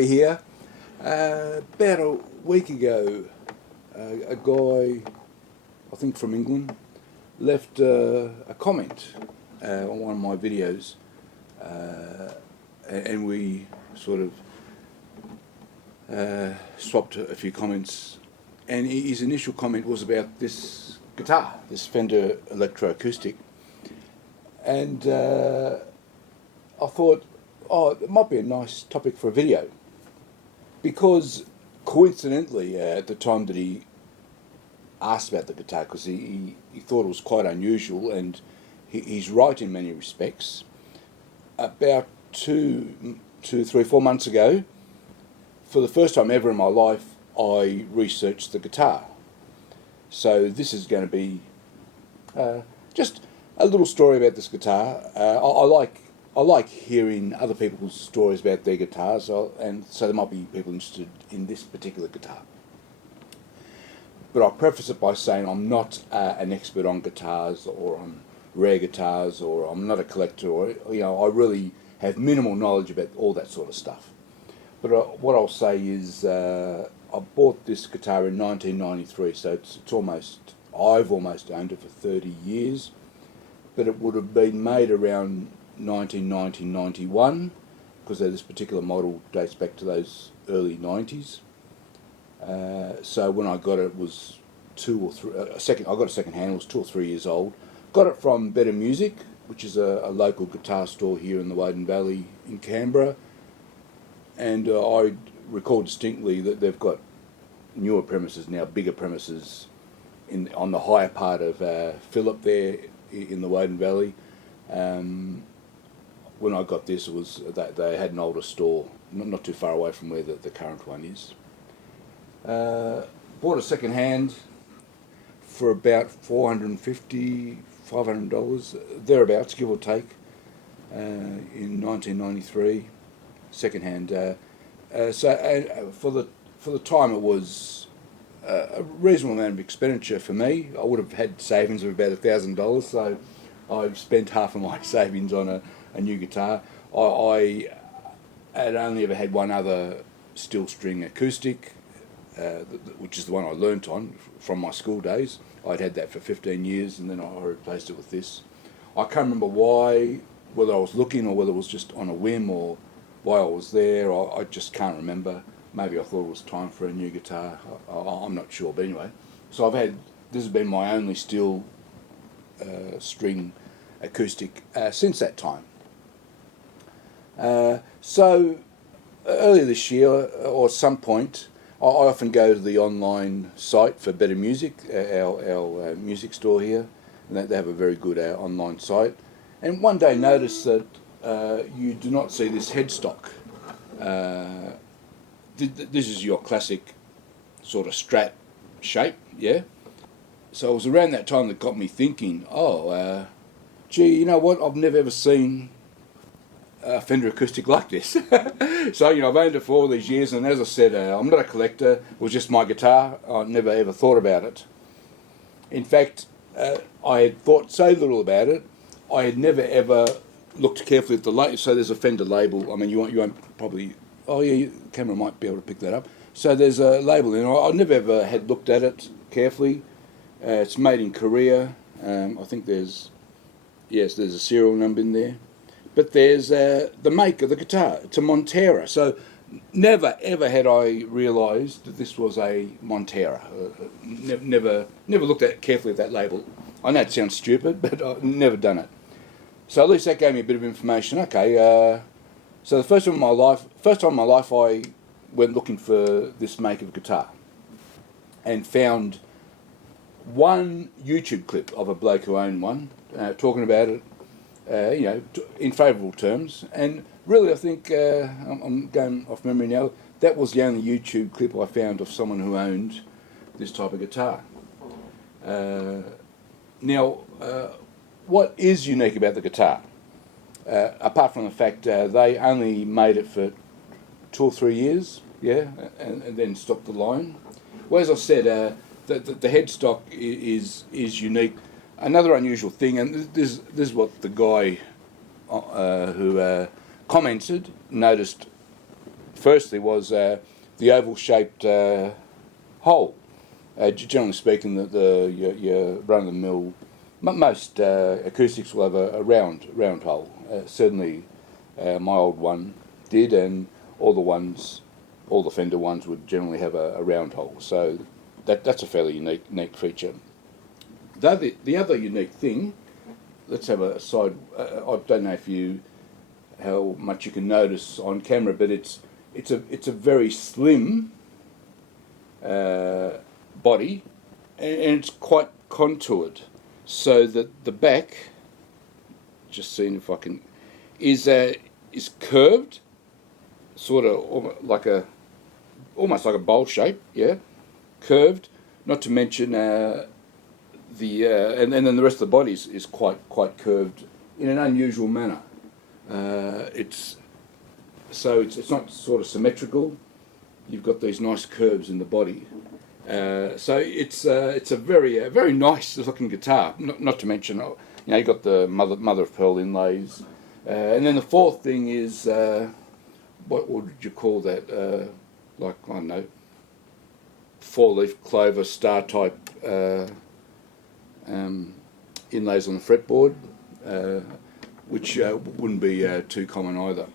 we here? About a week ago, a guy, I think from England, left a comment on one of my videos, and we sort of swapped a few comments. And his initial comment was about this guitar, this Fender electro-acoustic, and I thought, oh, it might be a nice topic for a video, because coincidentally at the time that he asked about the guitar, because he thought it was quite unusual, and he's right in many respects, about 4 months ago, for the first time ever in my life, I researched the guitar. So this is going to be just a little story about this guitar. I like hearing other people's stories about their guitars, and so there might be people interested in this particular guitar. But I'll preface it by saying I'm not an expert on guitars or on rare guitars, or I'm not a collector, or I really have minimal knowledge about all that sort of stuff. But what I'll say is I bought this guitar in 1993, so I've almost owned it for 30 years, but it would have been made around 1990-91, because this particular model dates back to those early 90s. So when I got it, it was I got a second hand. It was 2 or 3 years old. Got it from Better Music, which is a local guitar store here in the Woden Valley in Canberra, and I recall distinctly that they've got newer premises now, bigger premises on the higher part of Phillip there in the Woden Valley. When I got this, it was that they had an older store, not too far away from where the current one is. Bought a second hand for about $450, $500 thereabouts, give or take, in 1993. Second hand. So for the time, it was a reasonable amount of expenditure for me. I would have had savings of about $1,000, so I've spent half of my savings on a new guitar. I had only ever had one other steel string acoustic, which is the one I learnt on from my school days. I'd had that for 15 years, and then I replaced it with this. I can't remember why, whether I was looking or whether it was just on a whim or why I was there. I just can't remember. Maybe I thought it was time for a new guitar. I'm not sure, but anyway. So this has been my only steel string acoustic since that time. So earlier this year, or at some point, I often go to the online site for Better Music, our music store here, and they have a very good online site. And one day noticed that you do not see this headstock. This is your classic sort of Strat shape, yeah? So it was around that time that got me thinking, gee, you know what, I've never ever seen a Fender acoustic like this. So, I've owned it for all these years, and as I said, I'm not a collector. It was just my guitar. I never ever thought about it. In fact, I had thought so little about it, I had never ever looked carefully at the label. So there's a Fender label. I mean, you won't probably... Oh, yeah, the camera might be able to pick that up. So there's a label in it. I never ever had looked at it carefully. It's made in Korea. I think there's a serial number in there. But there's the make of the guitar. It's a Montera. So never ever had I realised that this was a Montera. Never looked at carefully at that label. I know it sounds stupid, but I've never done it. So at least that gave me a bit of information. Okay, so the first time in my life, I went looking for this make of guitar, and found one YouTube clip of a bloke who owned one, talking about it, in favourable terms. And really, I think, I'm going off memory now, that was the only YouTube clip I found of someone who owned this type of guitar. Now, what is unique about the guitar? Apart from the fact they only made it for 2 or 3 years, and then stopped the line. Well, as I said, the headstock is unique. Another unusual thing, and this is what the guy who commented noticed firstly was the oval-shaped hole. Generally speaking, your run-of-the-mill, most acoustics will have a round hole. Certainly, my old one did, and all the Fender ones would generally have a round hole. So that's a fairly unique feature. The other unique thing, let's have a side. I don't know how much you can notice on camera, but it's a very slim body, and it's quite contoured, so that the back, just seeing if I can, is curved, sort of almost like a bowl shape, yeah, curved. Not to mention and then the rest of the body is quite curved in an unusual manner. It's not sort of symmetrical. You've got these nice curves in the body. So it's a very nice looking guitar. Not to mention, you've got the mother of pearl inlays, and then the fourth thing is what would you call that? Like, I don't know, 4-leaf clover star type inlays on the fretboard, which wouldn't be too common either.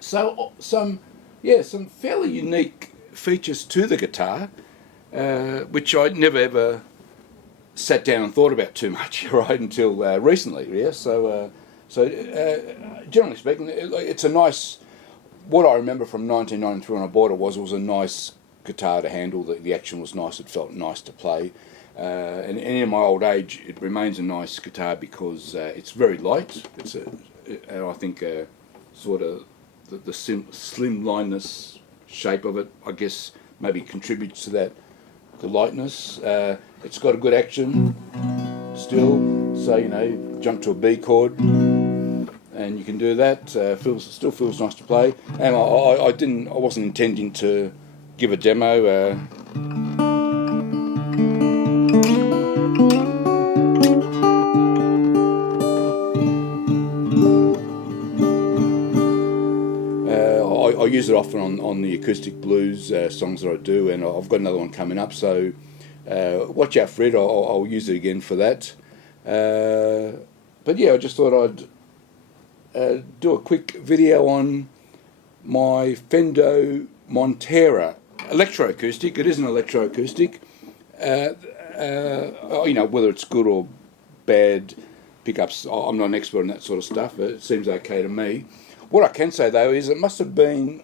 So some fairly unique features to the guitar, which I never ever sat down and thought about too much, right, until recently. Yeah. So generally speaking, it's a nice. What I remember from 1993 when I bought it was a nice guitar to handle. The action was nice. It felt nice to play. And in my old age, it remains a nice guitar because it's very light. And I think sort of the slim lineness shape of it, I guess, maybe contributes to that, the lightness. It's got a good action still, so jump to a B chord, and you can do that. Still feels nice to play. And I wasn't intending to give a demo. I use it often on the acoustic blues songs that I do, and I've got another one coming up, so watch out for it. I'll use it again for that. But yeah, I just thought I'd do a quick video on my Fender Montera electro-acoustic. It is an electro-acoustic. Whether it's good or bad pickups, I'm not an expert in that sort of stuff, but it seems okay to me. What I can say though is it must have been,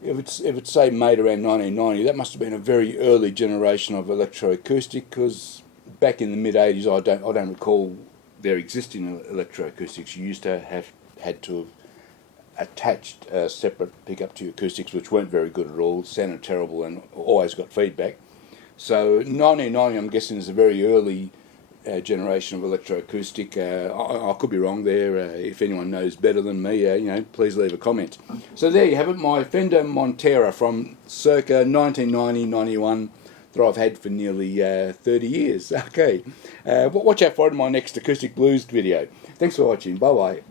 if it's say made around 1990, that must have been a very early generation of electroacoustic, because back in the mid 80s I don't recall there existing electroacoustics. You used to had to have attached a separate pickup to your acoustics, which weren't very good at all, sounded terrible, and always got feedback. So 1990, I'm guessing, is a very early generation of electroacoustic. I could be wrong there. If anyone knows better than me, please leave a comment. So there you have it, my Fender Montera from circa 1990-91 that I've had for nearly 30 years. Okay, watch out for it in my next Acoustic Blues video. Thanks for watching. Bye bye.